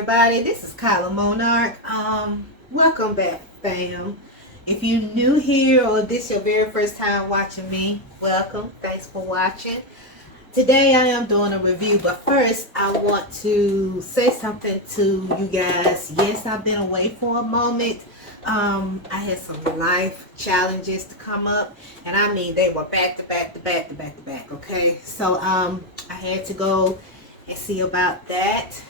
everybody, this is Kyla Monarch. Welcome back, fam. If you're new here or this your very first time watching me, welcome. Thanks for watching. Today I am doing a review, but first I want to say something to you guys. Yes, I've been away for a moment. I had some life challenges to come up, and I mean they were back to back. Okay, so I had to go and see about that,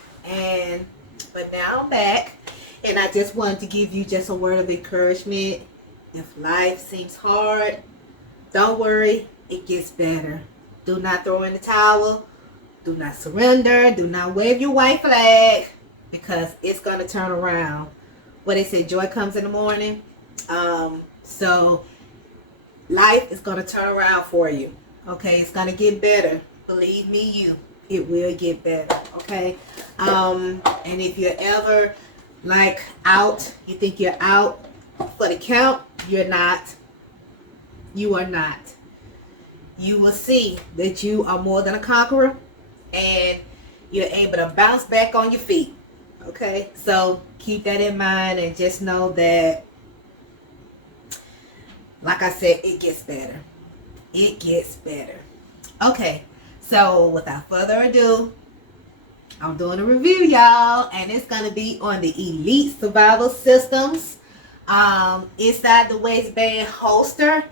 but now I'm back, and I just wanted to give you just a word of encouragement. If life seems hard, don't worry, it gets better. Do not throw in the towel. Do not surrender. Do not wave your white flag, because it's gonna turn around. What they say, joy comes in the morning. So life is gonna turn around for you. Okay, it's gonna get better. Believe me, it will get better. Okay, and if you're ever like out, you think you're out for the count, you're not. You are not. You will see that you are more than a conqueror, and you're able to bounce back on your feet. Okay, so keep that in mind, and just know that, like I said, it gets better. It gets better. Okay, so without further ado, I'm doing a review, y'all, and it's going to be on the Elite Survival Systems inside the waistband holster.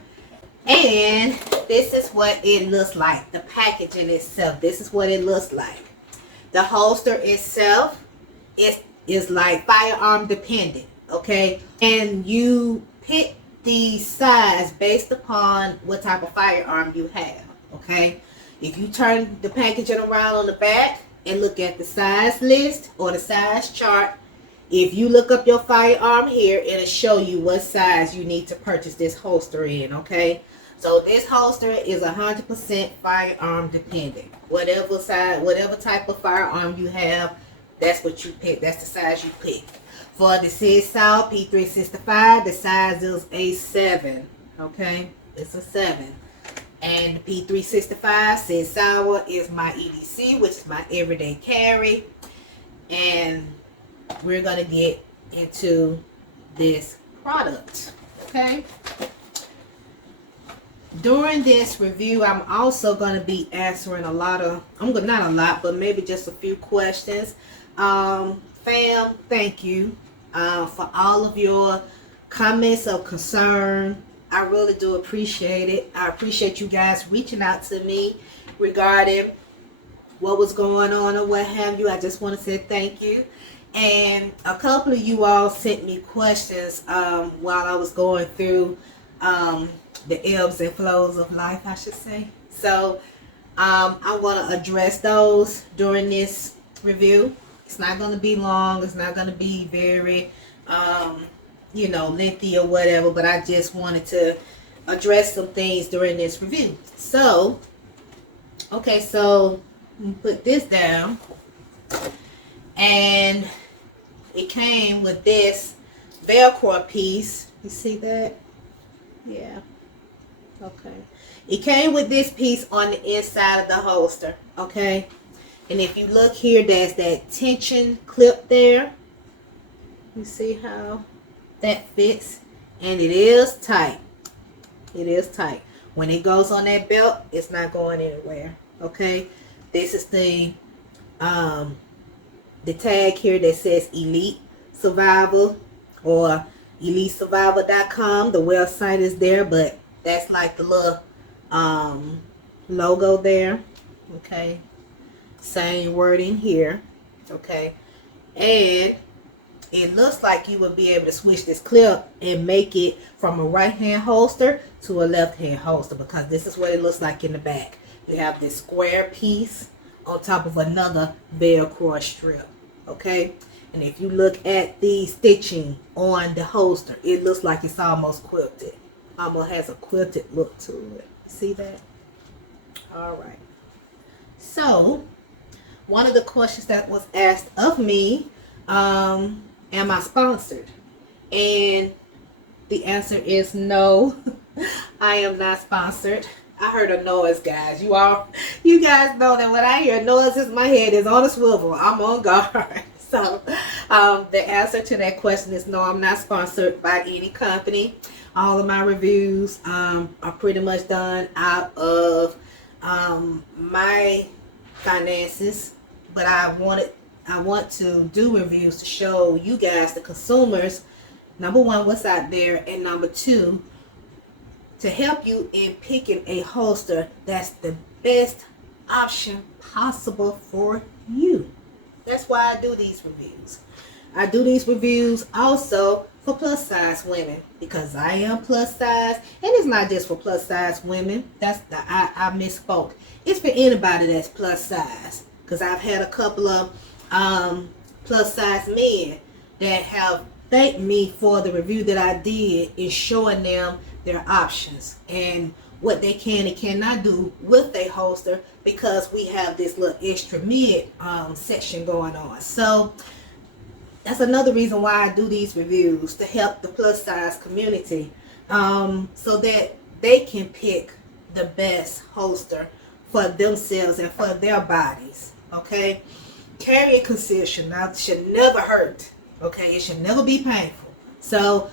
And this is what it looks like. The packaging itself, this is what it looks like. The holster itself, it is like firearm dependent, okay? And you pick the size based upon what type of firearm you have, okay? If you turn the packaging around on the back and look at the size list or the size chart, if you look up your firearm here, it'll show you what size you need to purchase this holster in, okay? So this holster is 100% firearm dependent. Whatever size, whatever type of firearm you have, that's what you pick. That's the size you pick. For the Sid Sauer P365, the size is a 7. Okay, it's a 7. And the P365 Sid Sauer is my EDC, which is my everyday carry. And we're gonna get into this product. Okay. During this review, I'm also going to be answering a lot of, not a lot, but maybe just a few questions. Fam, thank you for all of your comments of concern. I really do appreciate it. I appreciate you guys reaching out to me regarding what was going on or what have you. I just want to say thank you. And a couple of you all sent me questions while I was going through the ebbs and flows of life, I should say. So I want to address those during this review. It's not going to be long. It's not going to be very, lengthy or whatever. But I just wanted to address some things during this review. So, okay, so put this down. And it came with this Velcro piece. You see that? Yeah. Okay. It came with this piece on the inside of the holster. Okay. And if you look here, there's that tension clip there. You see how that fits? And it is tight. It is tight. When it goes on that belt, it's not going anywhere. Okay. This is the tag here that says Elite Survival or EliteSurvival.com. The website is there, but that's like the little logo there. Okay. Same wording here. Okay. And it looks like you would be able to switch this clip and make it from a right hand holster to a left hand holster, because this is what it looks like in the back. You have this square piece on top of another Velcro strip. Okay. And if you look at the stitching on the holster, it looks like it's almost quilted. Almost has a quilted look to it. See that? All right. So, one of the questions that was asked of me, am I sponsored? And the answer is no. I am not sponsored. I heard a noise, guys. You guys know that when I hear noises, my head is on a swivel. I'm on guard. So the answer to that question is no, I'm not sponsored by any company. All of my reviews are pretty much done out of my finances, but I want to do reviews to show you guys, the consumers, number one, what's out there, and number two, to help you in picking a holster that's the best option possible for you. That's why I do these reviews. I do these reviews also for plus size women, because I am plus size, and it's not just for plus size women. I misspoke. It's for anybody that's plus size, because I've had a couple of plus size men that have thanked me for the review that I did in showing them their options and what they can and cannot do with a holster, because we have this little extra mid section going on. So that's another reason why I do these reviews, to help the plus size community, so that they can pick the best holster for themselves and for their bodies. Okay, carrying conceal should never hurt. Okay, it should never be painful. So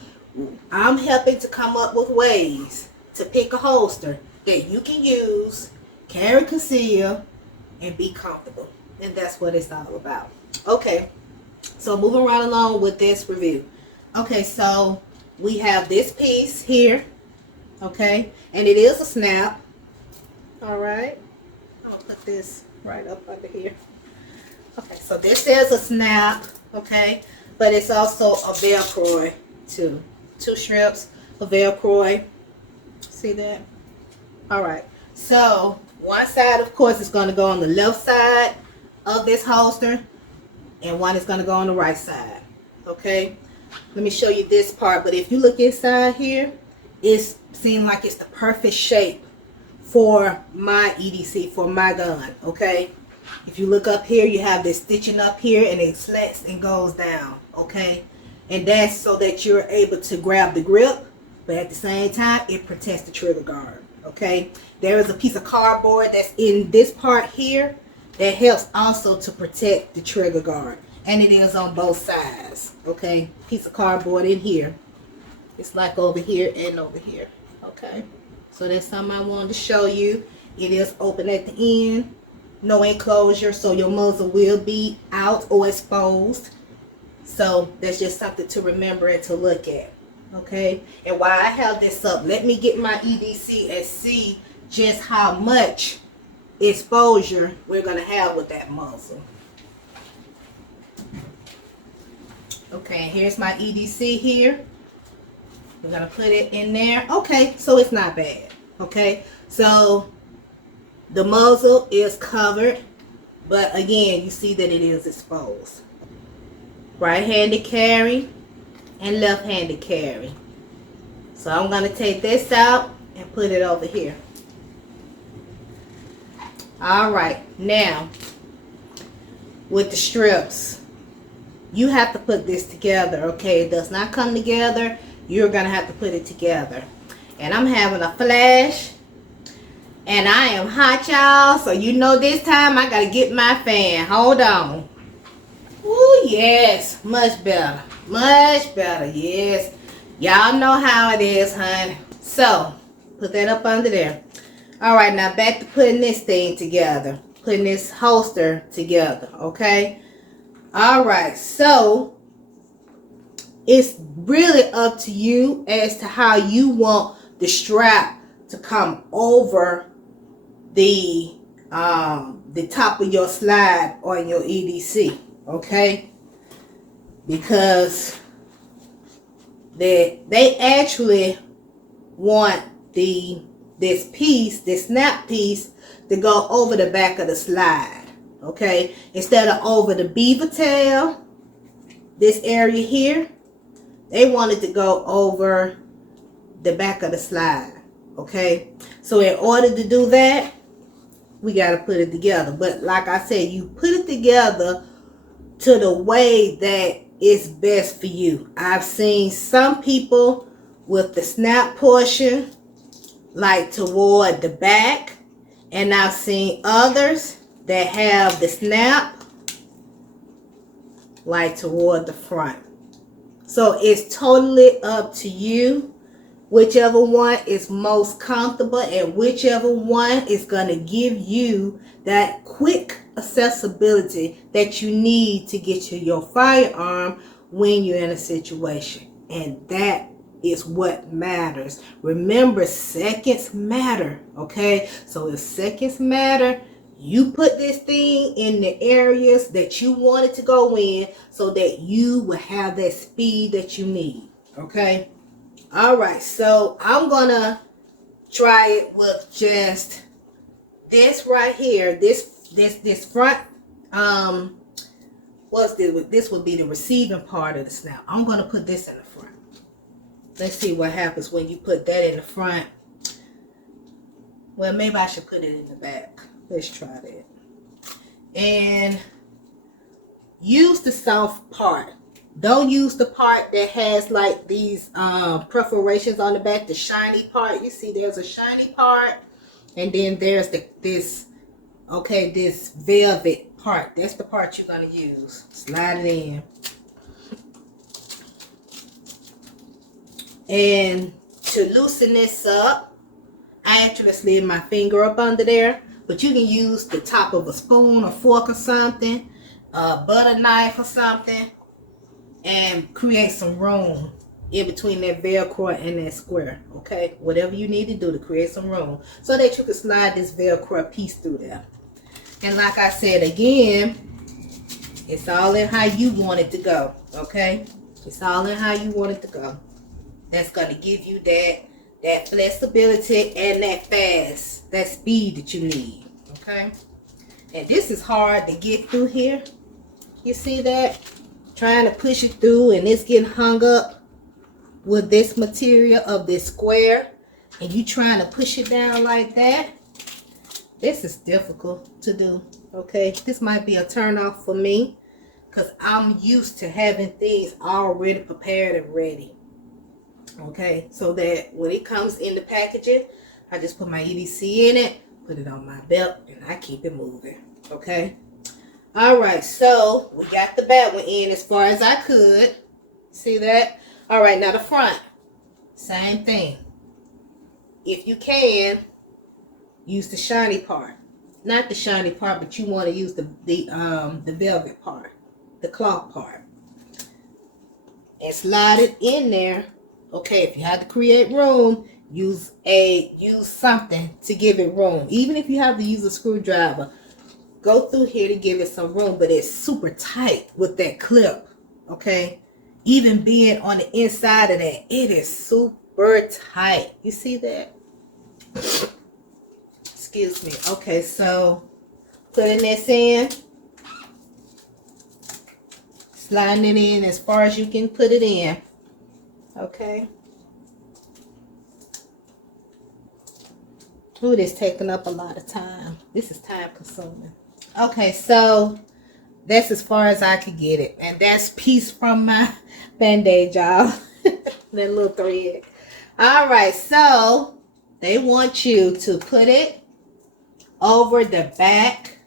I'm helping to come up with ways to pick a holster that you can use, carry, conceal, and be comfortable. And that's what it's all about. Okay, so moving right along with this review. Okay, so we have this piece here. Okay, and it is a snap. All right, I'll put this right up under here. Okay, so this is a snap. Okay, but it's also a Velcro too. 2 strips of Velcro. See that? All right, so one side, of course, is going to go on the left side of this holster, and one is going to go on the right side. Okay, let me show you this part. But if you look inside here, it seems like it's the perfect shape for my EDC, for my gun. Okay, if you look up here, you have this stitching up here, and it slats and goes down. Okay, and that's so that you're able to grab the grip, but at the same time, it protects the trigger guard. Okay, there is a piece of cardboard that's in this part here that helps also to protect the trigger guard, and it is on both sides. Okay, piece of cardboard in here. It's like over here and over here. Okay, so that's something I wanted to show you. It is open at the end, no enclosure, so your muzzle will be out or exposed. So that's just something to remember and to look at. Okay, and while I have this up, let me get my EDC and see just how much exposure we're going to have with that muzzle. Okay, here's my EDC here. We're going to put it in there. Okay, so it's not bad. Okay, so the muzzle is covered, but again, you see that it is exposed. Right-handed carry and left-handed carry. So I'm going to take this out and put it over here. Alright, now with the strips, you have to put this together. Okay, it does not come together. You're going to have to put it together. And I'm having a flash, and I am hot, y'all, so you know this time I got to get my fan. Hold on. Ooh, yes, much better. Much better, yes. Y'all know how it is, honey. So, put that up under there. Alright, now back to putting this thing together. Putting this holster together, okay? Alright, so it's really up to you as to how you want the strap to come over the top of your slide on your EDC, okay? Because they actually want this snap piece to go over the back of the slide, okay? Instead of over the beaver tail, this area here, they want it to go over the back of the slide, okay? So in order to do that, we got to put it together. But like I said, you put it together to the way that it's best for you. I've seen some people with the snap portion like toward the back, and I've seen others that have the snap like toward the front. So it's totally up to you, whichever one is most comfortable and whichever one is going to give you that quick accessibility that you need to get to your firearm when you're in a situation. And that is what matters. Remember, seconds matter, okay? So if seconds matter, you put this thing in the areas that you want it to go in so that you will have that speed that you need, okay? All right, so I'm gonna try it with just this right here. This front, what's this? This would be the receiving part of the snout. I'm gonna put this in the front. Let's see what happens when you put that in the front. Well, maybe I should put it in the back. Let's try that. And use the soft part. Don't use the part that has like these perforations on the back, the shiny part. You see there's a shiny part, and then there's this velvet part. That's the part you're going to use. Slide it in. And to loosen this up, I actually slid my finger up under there, but you can use the top of a spoon or fork or something, a butter knife or something, and create some room in between that Velcro and that square, okay? Whatever you need to do to create some room so that you can slide this Velcro piece through there. And like I said again, it's all in how you want it to go, okay? It's all in how you want it to go. That's going to give you that flexibility and that speed that you need, okay? And this is hard to get through here. You see that? Trying to push it through, and it's getting hung up with this material of this square, and you trying to push it down like that. This is difficult to do, okay? This might be a turn off for me because I'm used to having things already prepared and ready. Okay, so that when it comes in the packaging, I just put my EDC in it, put it on my belt, and I keep it moving. Okay. All right, so we got the back one in as far as I could. See that? All right, now the front, same thing. If you can, use the shiny part. Not the shiny part, but you want to use the velvet part, the cloth part, and slide it in there. Okay, if you have to create room, use something to give it room. Even if you have to use a screwdriver, go through here to give it some room, but it's super tight with that clip, okay? Even being on the inside of that, it is super tight. You see that? Excuse me. Okay, so putting this in, sliding it in as far as you can put it in. Okay. Ooh, this taking up a lot of time. This is time consuming. Okay, so that's as far as I could get it. And that's piece from my band-aid, y'all. That little thread. All right, so they want you to put it over the back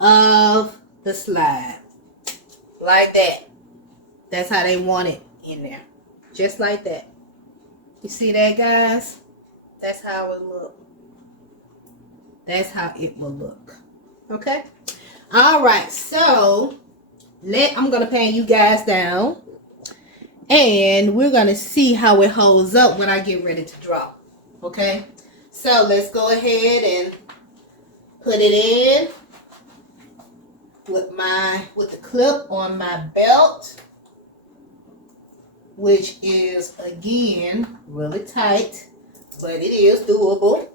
of the slide. Like that. That's how they want it in there. Just like that. You see that, guys? That's how it look. That's how it will look. Okay? All right. So, I'm going to pan you guys down. And we're going to see how it holds up when I get ready to draw. Okay? So, let's go ahead and put it in with the clip on my belt, which is, again, really tight, but it is doable.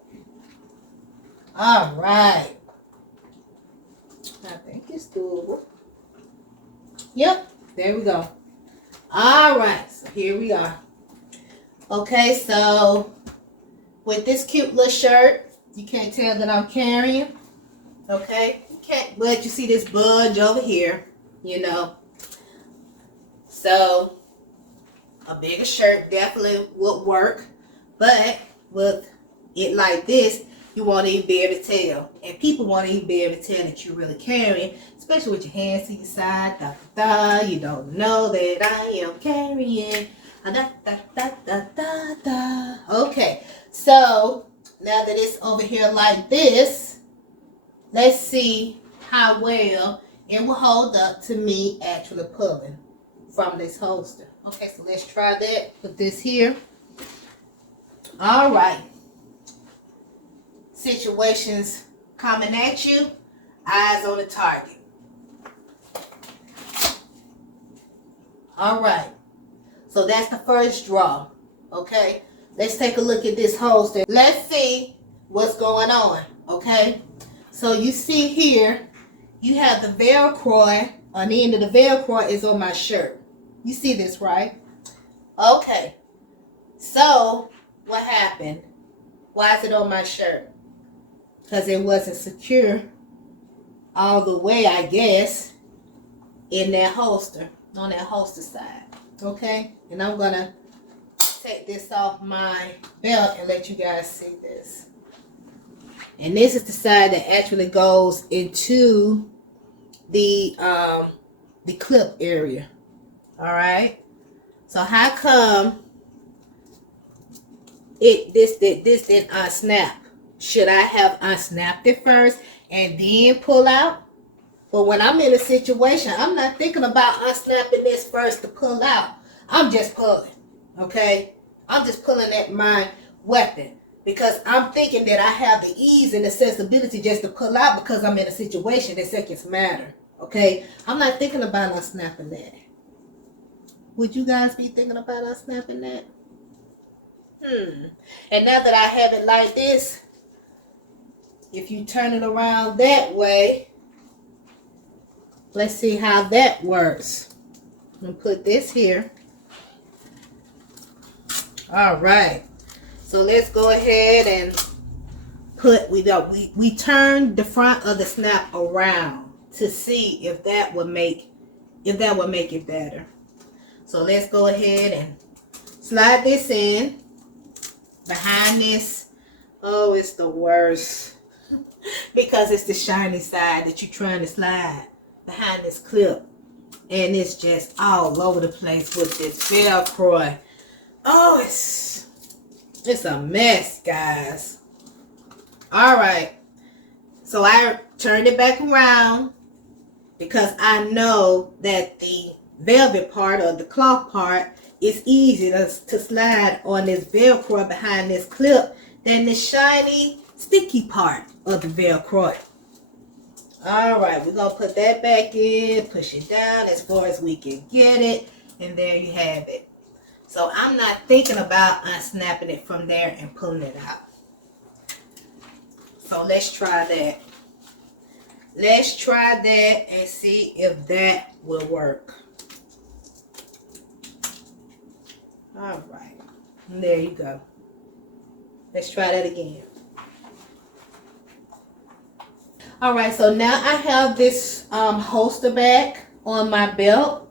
All right. I think it's doable. Yep, there we go. All right, so here we are. Okay, so with this cute little shirt, you can't tell that I'm carrying. Okay, you can't, but you see this budge over here, you know. So a bigger shirt definitely would work, but with it like this, You want to even be able to tell. And people want to even be able to tell that you're really carrying, especially with your hands to your side. Da, da, da. You don't know that I am carrying. Da, da, da, da, da, da. Okay, so now that it's over here like this, let's see how well it will hold up to me actually pulling from this holster. Okay, so let's try that. Put this here. All right. Situations coming at you, eyes on the target. All right. So that's the first draw. Okay. Let's take a look at this holster. Let's see what's going on. Okay. So you see here, you have the Velcro. On the end of the Velcro is on my shirt. You see this, right? Okay. So what happened? Why is it on my shirt? Because it wasn't secure all the way, I guess, in that holster, on that holster side. Okay? And I'm going to take this off my belt and let you guys see this. And this is the side that actually goes into the clip area. All right? So how come this didn't unsnap? Should I have unsnapped it first and then pull out? But when I'm in a situation, I'm not thinking about unsnapping this first to pull out. I'm just pulling, okay? I'm just pulling at my weapon because I'm thinking that I have the ease and accessibility just to pull out because I'm in a situation that seconds matter, okay? I'm not thinking about unsnapping that. Would you guys be thinking about unsnapping that? And now that I have it like this, if you turn it around that way, let's see how that works. I'm going to put this here. All right. So let's go ahead and put, we turned the front of the snap around to see if that would make it better. So let's go ahead and slide this in behind this. Oh, it's the worst. Because it's the shiny side that you're trying to slide behind this clip. And it's just all over the place with this Velcro. Oh, it's a mess, guys. All right. So I turned it back around because I know that the velvet part or the cloth part is easy to slide on this Velcro behind this clip than the shiny sticky part of the Velcro. All right, we're gonna put that back in, push it down as far as we can get it, and there you have it. So I'm not thinking about unsnapping it from there and pulling it out. So let's try that. Let's try that and see if that will work. All right, and there you go. Let's try that again. All right, so now I have this holster back on my belt,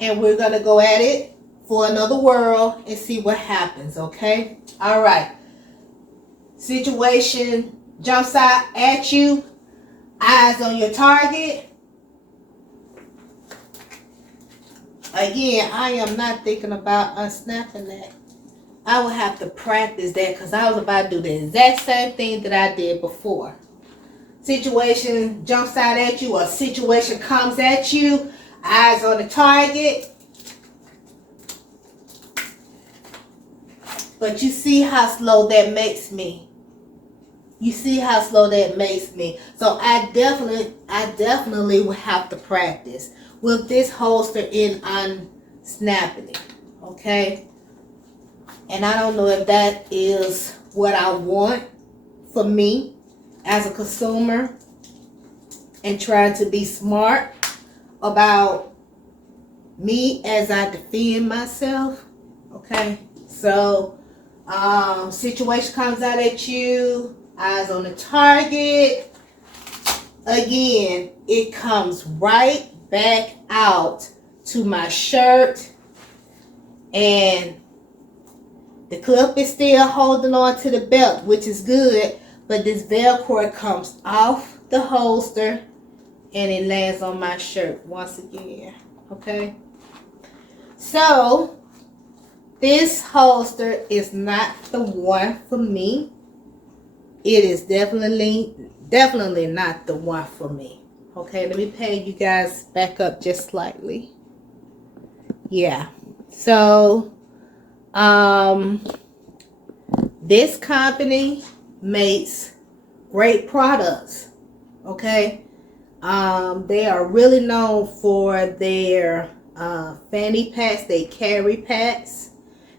and we're gonna go at it for another whirl and see what happens, okay? All right, situation jumps out at you, eyes on your target. Again, I am not thinking about unsnapping that. I will have to practice that because I was about to do the exact same thing that I did before. Situation jumps out at you, or situation comes at you, eyes on the target. But you see how slow that makes me. You see how slow that makes me. So I definitely will have to practice with this holster in unsnapping it. Okay? And I don't know if that is what I want for me as a consumer and trying to be smart about me as I defend myself. Okay, so situation comes out at you, eyes on the target. Again, it comes right back out to my shirt, and the clip is still holding on to the belt, which is good. but this Velcro comes off the holster and it lands on my shirt once again. Okay, so this holster is not the one for me. It is definitely not the one for me. Okay, let me pay you guys back up just slightly. Yeah, so this company makes great products. Okay, they are really known for their fanny packs, they carry packs.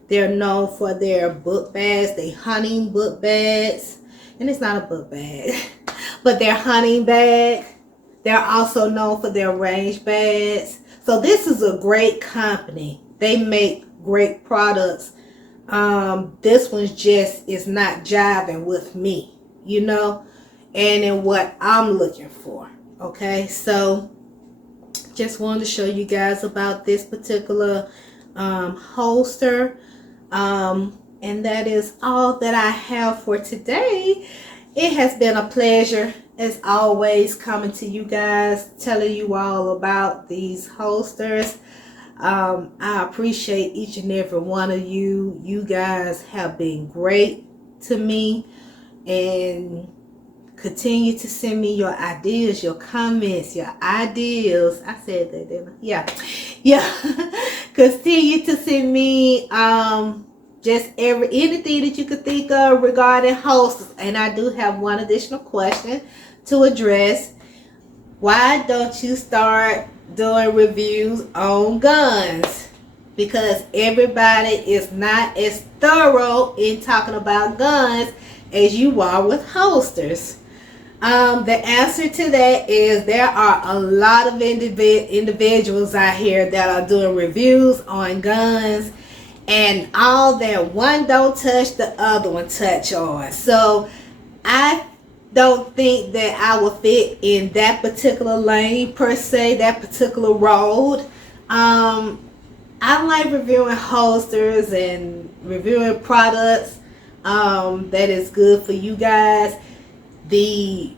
They're known for their book bags, they hunting book bags. And it's not a book bag, but their hunting bag. They're also known for their range bags. So this is a great company. They make great products. This one just is not jiving with me, you know, and in what I'm looking for. Okay, so just wanted to show you guys about this particular holster. And that is all that I have for today. It has been a pleasure, as always, coming to you guys, telling you all about these holsters. I appreciate each and every one of you. You guys have been great to me, and continue to send me your ideas, your comments, your ideas. I said that, didn't I? Yeah. Continue to send me just anything that you could think of regarding holsters. And I do have one additional question to address. Why don't you start doing reviews on guns? Because everybody is not as thorough in talking about guns as you are with holsters. The answer to that is there are a lot of individuals out here that are doing reviews on guns, and all that one don't touch, the other one touch on. So I don't think that I will fit in that particular lane per se, that particular road. I like reviewing holsters and reviewing products that is good for you guys. The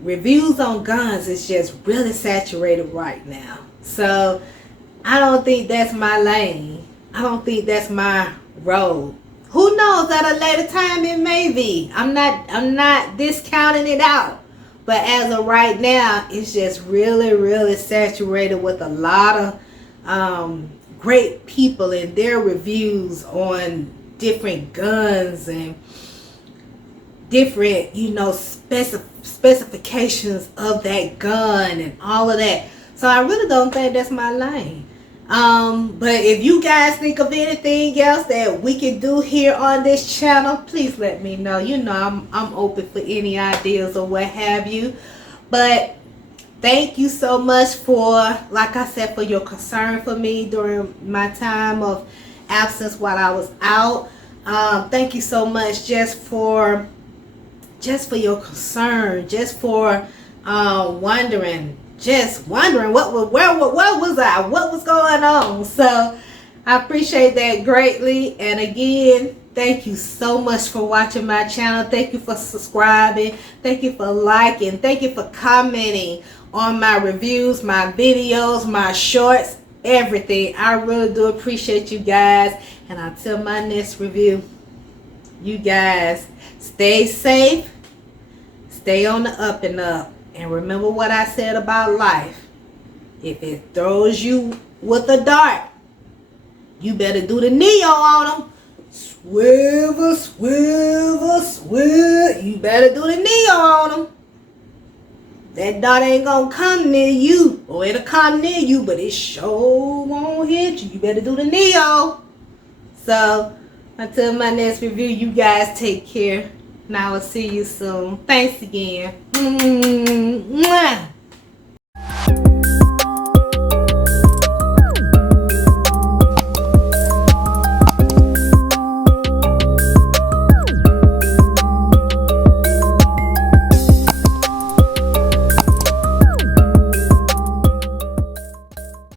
reviews on guns is just really saturated right now. So I don't think that's my lane. I don't think that's my road. Who knows, at a later time it may be. I'm not discounting it out. But as of right now, it's just really saturated with a lot of great people and their reviews on different guns and different, you know, specifications of that gun and all of that. So I really don't think that's my lane. But if you guys think of anything else that we can do here on this channel, please let me know. You know, I'm open for any ideas or what have you. But thank you so much for, like I said, for your concern for me during my time of absence while I was out. Thank you so much just for your concern, just for wondering what was going on. So I appreciate that greatly. And again, thank you so much for watching my channel. Thank you for subscribing. Thank you for liking. Thank you for commenting on my reviews, my videos, my shorts, everything. I really do appreciate you guys. And until my next review, you guys stay safe, stay on the up and up. And remember what I said about life. If it throws you with a dart, you better do the Neo on them. Swivel, swivel, swivel. You better do the Neo on them. That dart ain't gonna come near you. Or it'll come near you, but it sure won't hit you. You better do the Neo. So, until my next review, you guys take care. And I will see you soon. Thanks again. Mwah.